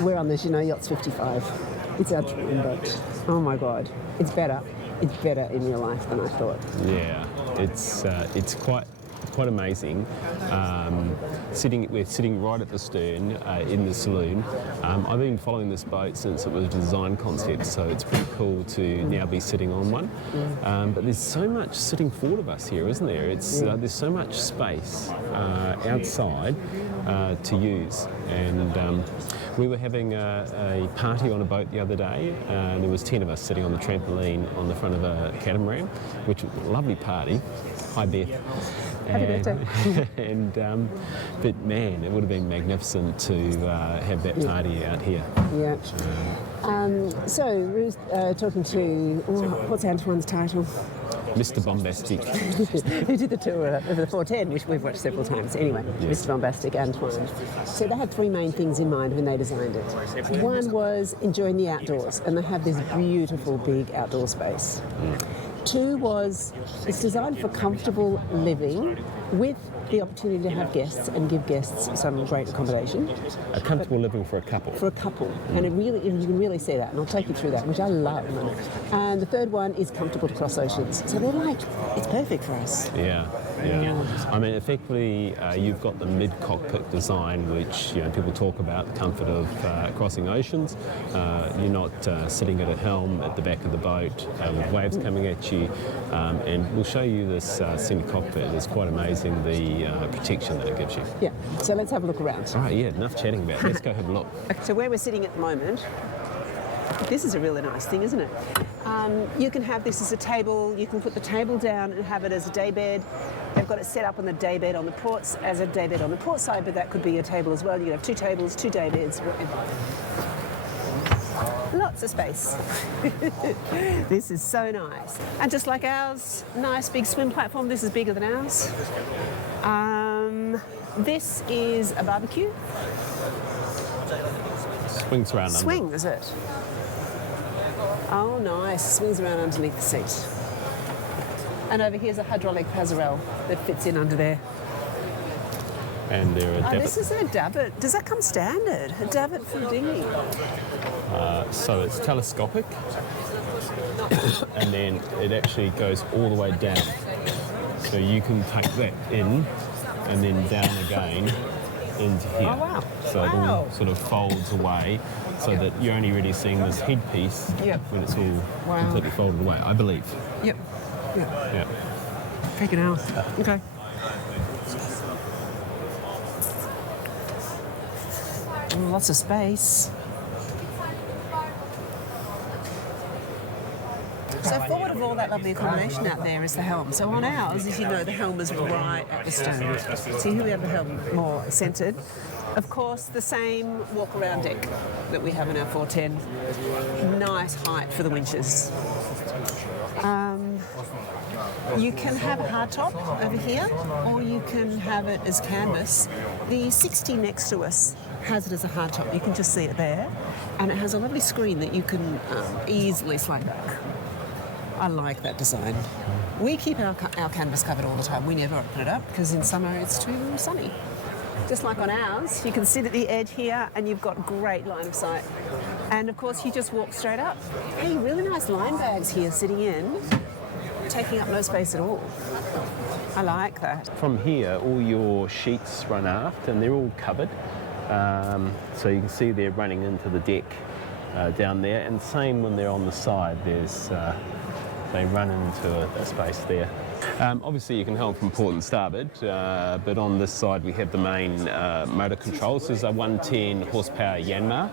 We're on the Jeanneau Yachts 55. It's our dream boat. Oh my God, it's better. It's better in real life than I thought. Yeah, it's quite amazing. We're sitting right at the stern in the saloon. I've been following this boat since it was a design concept, so it's pretty cool to now be sitting on one. But there's so much sitting forward of us here, isn't there? There's so much space outside to use. And we were having a party on a boat the other day. There was 10 of us sitting on the trampoline on the front of a catamaran, which was a lovely party. Hi, Beth. But man, it would have been magnificent to have that party out here. Yeah. So we're talking to, what's Antoine's title? Mr. Bombastic. Who did the tour of the 410, which we've watched several times. Anyway, yes. Mr. Bombastic, Antoine. So they had three main things in mind when they designed it. One was enjoying the outdoors, and they have this beautiful big outdoor space. Two was, it's designed for comfortable living with the opportunity to have guests and give guests some great accommodation. A comfortable living for a couple. For a couple. And you can really see that, and I'll take you through that, which I love. And the third one is comfortable to cross oceans. So they're like, it's perfect for us. Yeah. I mean, effectively, you've got the mid-cockpit design, which people talk about, the comfort of crossing oceans. You're not sitting at a helm at the back of the boat with waves coming at you. And we'll show you this center cockpit. It's quite amazing, the protection that it gives you. Yeah, so let's have a look around. All right, yeah, enough chatting about it. Let's go have a look. So where we're sitting at the moment, this is a really nice thing, isn't it? You can have this as a table. You can put the table down and have it as a day bed. They've got it set up on the day bed on the ports as a day bed on the port side, but that could be a table as well. You can have two tables, two day beds, whatever. Lots of space. This is so nice. And just like ours, nice big swim platform. This is bigger than ours. This is a barbecue. Swings around. Swing, is it? Oh, nice. Swings around underneath the seat. And over here's a hydraulic passerelle that fits in under there. And there are davits. This is a davit. Does that come standard? A davit for a dinghy? So it's telescopic, and then it actually goes all the way down. So you can take that in, and then down again into here. Oh, wow. So it all sort of folds away, so that you're only really seeing this headpiece when it's all completely folded away, I believe. Yep. Yeah. Freaking hell. Okay. Lots of space. So forward of all that lovely accommodation out there is the helm. So on ours, as you know, the helm is right at the stern. So here we have the helm more centred. Of course, the same walk-around deck that we have in our 410. Nice height for the winches. You can have a hardtop over here, or you can have it as canvas. The 60 next to us has it as a hardtop. You can just see it there. And it has a lovely screen that you can easily slide back. I like that design. We keep our canvas covered all the time. We never open it up because in summer it's too sunny. Just like on ours, you can sit at the edge here and you've got great line of sight. And of course you just walk straight up. Hey, really nice line bags here sitting in, taking up no space at all. I like that. From here, all your sheets run aft and they're all covered. So you can see they're running into the deck down there, and same when they're on the side, they run into a space there. Obviously you can helm from port and starboard, but on this side we have the main motor controls. There's a 110 horsepower Yanmar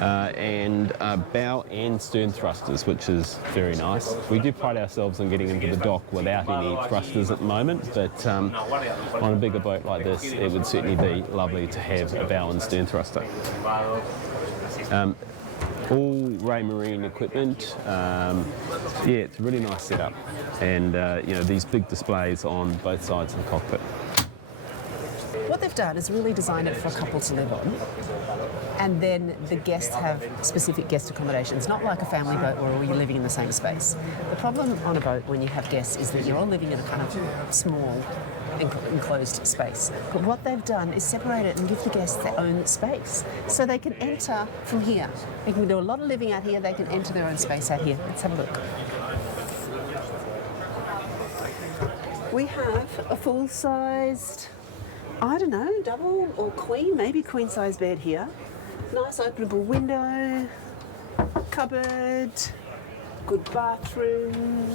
and bow and stern thrusters, which is very nice. We do pride ourselves on getting into the dock without any thrusters at the moment, but on a bigger boat like this it would certainly be lovely to have a bow and stern thruster. All Ray Marine equipment. Yeah, it's a really nice setup, and these big displays on both sides of the cockpit. What they've done is really designed it for a couple to live on, and then the guests have specific guest accommodations, not like a family boat where you're living in the same space. The problem on a boat when you have guests is that you're all living in a kind of small enclosed space. But what they've done is separate it and give the guests their own space. So they can enter from here. They can do a lot of living out here, they can enter their own space out here. Let's have a look. We have a full-sized, I don't know, double or queen, maybe queen-size bed here. Nice openable window, cupboard, good bathroom.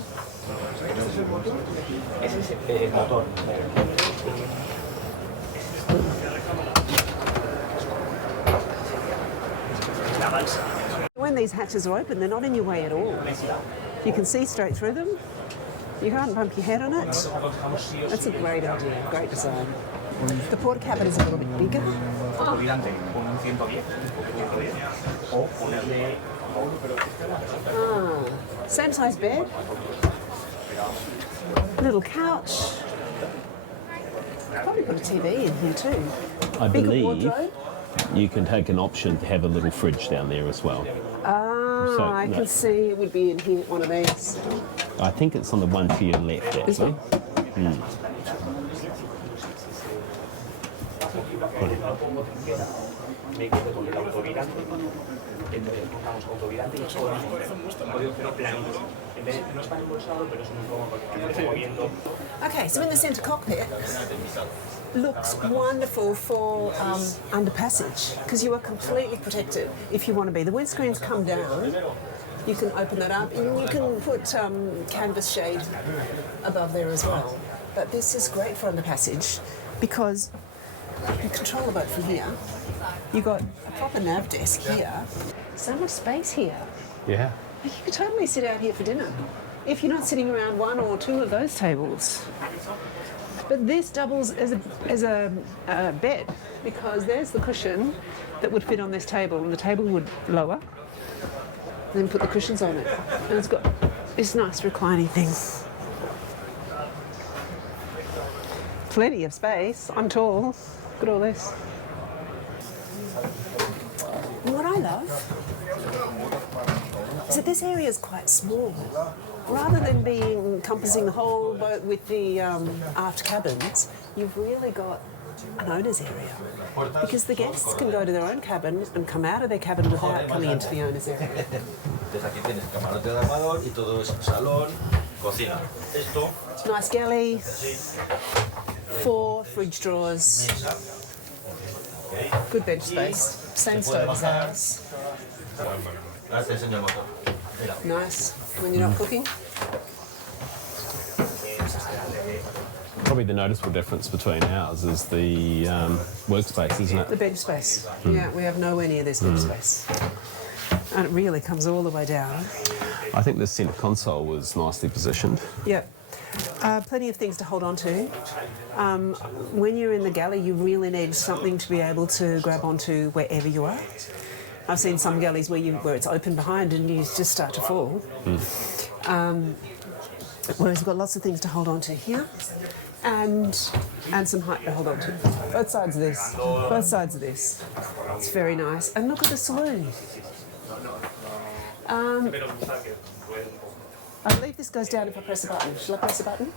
When these hatches are open, they're not in your way at all. You can see straight through them. You can't bump your head on it. That's a great idea, great design. The porta cabin is a little bit bigger. Same size bed. Little couch. Probably put a TV in here too. I Bigger believe wardrobe. you can take an option to have a little fridge down there as well. So, I can see it would be in here, one of these. I think it's on the one to your left, actually. Okay, so in the centre cockpit, looks wonderful for under passage because you are completely protected if you want to be. The windscreens come down, you can open that up and you can put canvas shade above there as well. But this is great for under passage because you control the boat from here. You've got a proper nav desk here. So much space here. Yeah. You could totally sit out here for dinner if you're not sitting around one or two of those tables. But this doubles as a bed because there's the cushion that would fit on this table and the table would lower, then put the cushions on it. And it's got this nice reclining thing. Plenty of space. I'm tall. Look at all this. What I love is that this area is quite small. Rather than being encompassing the whole boat with the aft cabins, you've really got an owner's area because the guests can go to their own cabin and come out of their cabin without coming into the owner's area. Nice galley, 4 fridge drawers, good bench space, same stove as ours. Nice when you're not cooking. Probably the noticeable difference between ours is the workspace, isn't it? The bench space. Yeah, we have nowhere near this bench space. And it really comes all the way down. I think the centre console was nicely positioned. Yep. Plenty of things to hold on to. When you're in the galley, you really need something to be able to grab onto wherever you are. I've seen some galleys where it's open behind and you just start to fall. Whereas we've got lots of things to hold on to here and some height to hold on to. Both sides of this. Both sides of this. It's very nice. And look at the saloon. I believe this goes down if I press a button. Shall I press a button?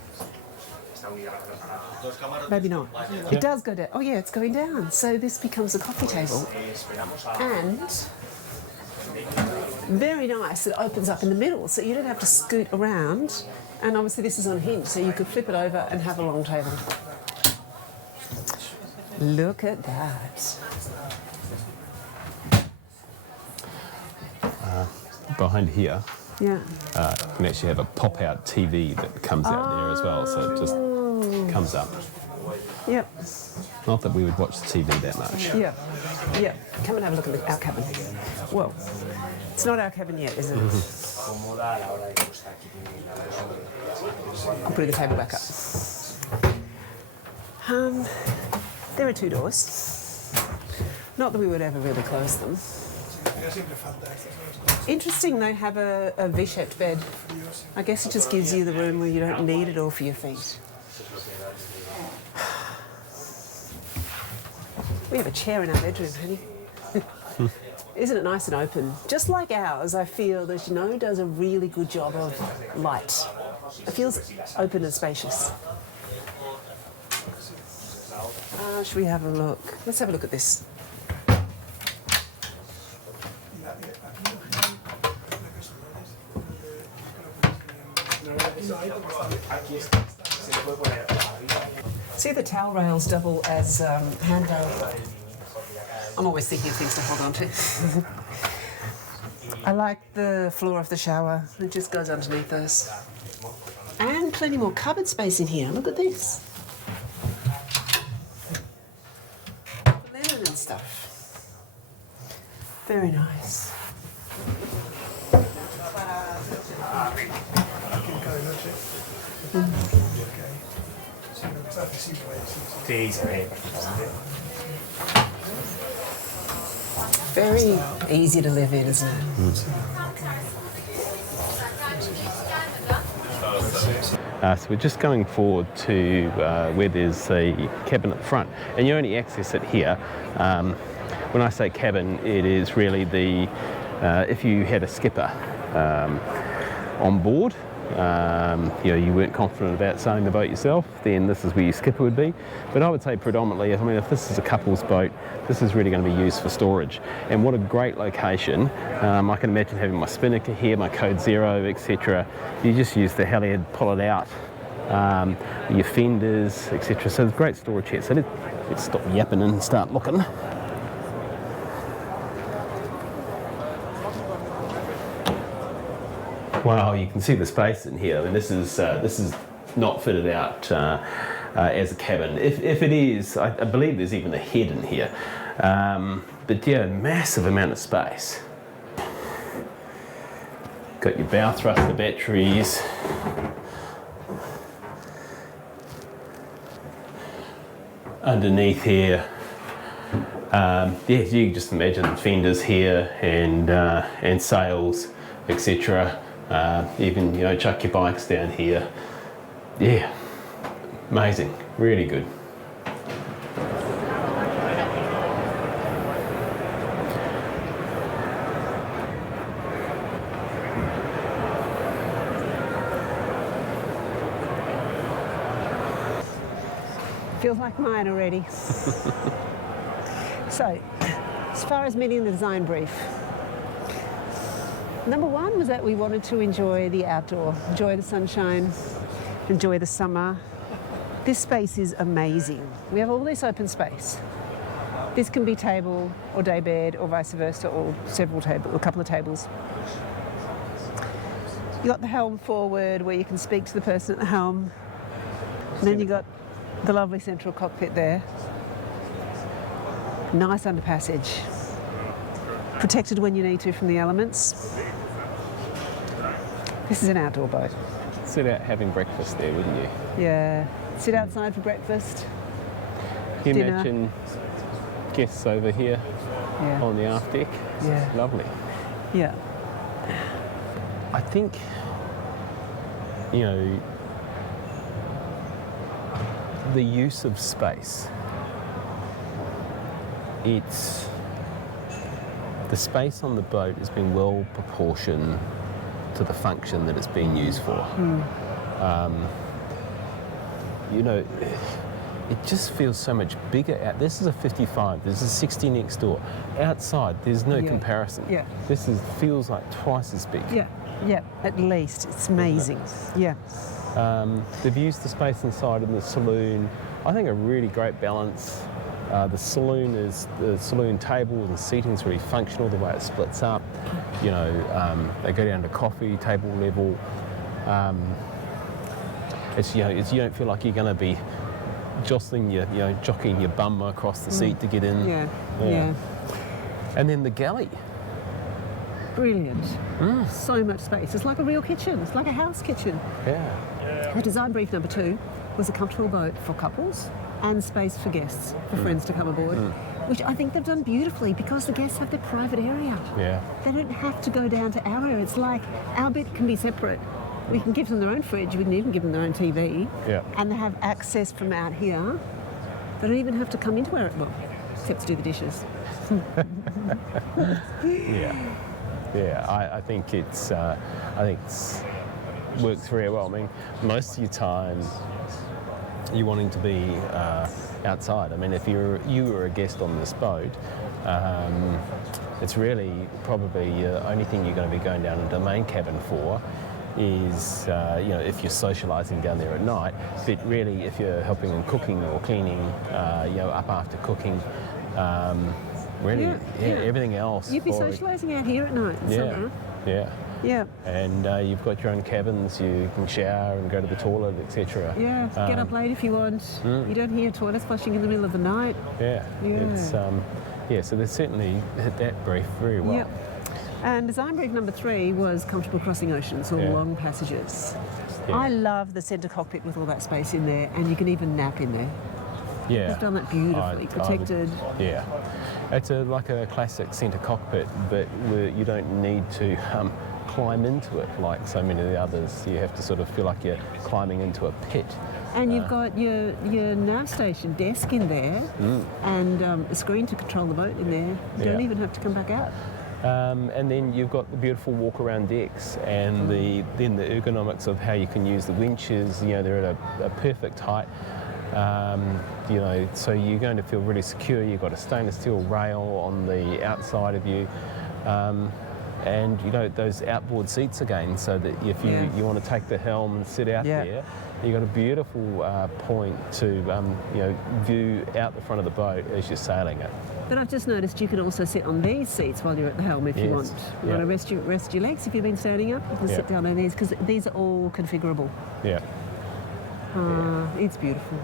Maybe not. It does go down. Oh yeah, it's going down. So this becomes a coffee table. And very nice, it opens up in the middle so you don't have to scoot around. And obviously this is on a hinge, so you could flip it over and have a long table. Look at that. Behind here, Yeah. you can actually have a pop-out TV that comes out there as well, so it just comes up. Yep. Not that we would watch the TV that much. Yeah. Yeah. Come and have a look at our cabin. Well, it's not our cabin yet, is it? I'm putting the table back up. There are 2 doors. Not that we would ever really close them. Interesting, they have a V-shaped bed. I guess it just gives you the room where you don't need it all for your feet. We have a chair in our bedroom, honey. Isn't it nice and open? Just like ours, I feel that Jeanneau does a really good job of light. It feels open and spacious. Should we have a look? Let's have a look at this. See, the towel rails double as handrails. I'm always thinking of things to hold on to. I like the floor of the shower. It just goes underneath those. And plenty more cupboard space in here. Look at this. Linen and stuff. Very nice. Very easy to live in, isn't it? So we're just going forward to where there's a cabin at the front, and you only access it here. When I say cabin, it is really the if you had a skipper on board, you weren't confident about sailing the boat yourself, then this is where your skipper would be. But I would say predominantly, I mean, if this is a couple's boat, this is really going to be used for storage. And what a great location. I can imagine having my spinnaker here, my code zero, etc. You just use the halyard, pull it out, your fenders, etc. So it's great storage here. So let's stop yapping and start looking. Wow, you can see the space in here. I mean, this is not fitted out as a cabin. If it is, I believe there's even a head in here. But yeah, massive amount of space. Got your bow thruster batteries. Underneath here, yeah, you can just imagine fenders here and sails, etc. Even, chuck your bikes down here. Yeah, amazing, really good. Feels like mine already. So, as far as meeting the design brief, number one was that we wanted to enjoy the outdoor, enjoy the sunshine, enjoy the summer. This space is amazing. We have all this open space. This can be table or day bed or vice versa, or several tables, or a couple of tables. You got the helm forward where you can speak to the person at the helm. And then you got the lovely central cockpit there. Nice underpassage. Protected when you need to from the elements. This is an outdoor boat. Sit out having breakfast there, wouldn't you? Yeah. Sit outside for breakfast. Can you dinner. imagine guests over here on the aft deck? Yeah. Lovely. Yeah. I think, the use of space, the space on the boat has been well proportioned to the function that it's being used for. It just feels so much bigger out. This is a 55, there's a 60 next door. Outside, there's no comparison. Yeah. This feels like twice as big. Yeah, at least. It's amazing. Yeah. They've used the space inside in the saloon. I think a really great balance. The saloon table and seating is really functional, the way it splits up. They go down to coffee table level. You don't feel like you're going to be jostling jockeying your bum across the seat to get in. Yeah. And then the galley. Brilliant. So much space. It's like a real kitchen. It's like a house kitchen. Yeah. The design brief number 2 was a comfortable boat for couples and space for guests, for friends to come aboard, which I think they've done beautifully because the guests have their private area. Yeah. They don't have to go down to our area. It's like our bit can be separate. We can give them their own fridge. We can even give them their own TV. Yeah. And they have access from out here. They don't even have to come into our, except to do the dishes. Yeah, I think it's works very well. I mean, most of your time you're wanting to be outside. I mean, if you were a guest on this boat, it's really probably the only thing you're going to be going down into the main cabin for is, you know, if you're socialising down there at night. But really, if you're helping in cooking or cleaning, you know, up after cooking, really, everything else. You'd be socialising out here at night in summer. Yeah. Yeah. And you've got your own cabins, you can shower and go to the toilet, etc. Yeah, get up late if you want. You don't hear toilet flushing in the middle of the night. Yeah. It's, so they certainly hit that brief very well. Yep. And design brief number 3 was comfortable crossing oceans or long passages. Yeah. I love the centre cockpit with all that space in there, and you can even nap in there. Yeah. You've done that beautifully, protected. Yeah. It's like a classic centre cockpit, but you don't need to climb into it like so many of the others. You have to sort of feel like you're climbing into a pit. And you've got your nav station desk in there, and a screen to control the boat in there. You don't even have to come back out. And then you've got the beautiful walk around decks, and then the ergonomics of how you can use the winches. You know, they're at a perfect height. You know, so you're going to feel really secure. You've got a stainless steel rail on the outside of you. And you know, those outboard seats again, so that if you want to take the helm and sit out there, you've got a beautiful point to you know, view out the front of the boat as you're sailing it. But I've just noticed you can also sit on these seats while you're at the helm if you want. You want to rest your legs if you've been standing up. You can sit down on these because these are all configurable. Yeah. It's beautiful.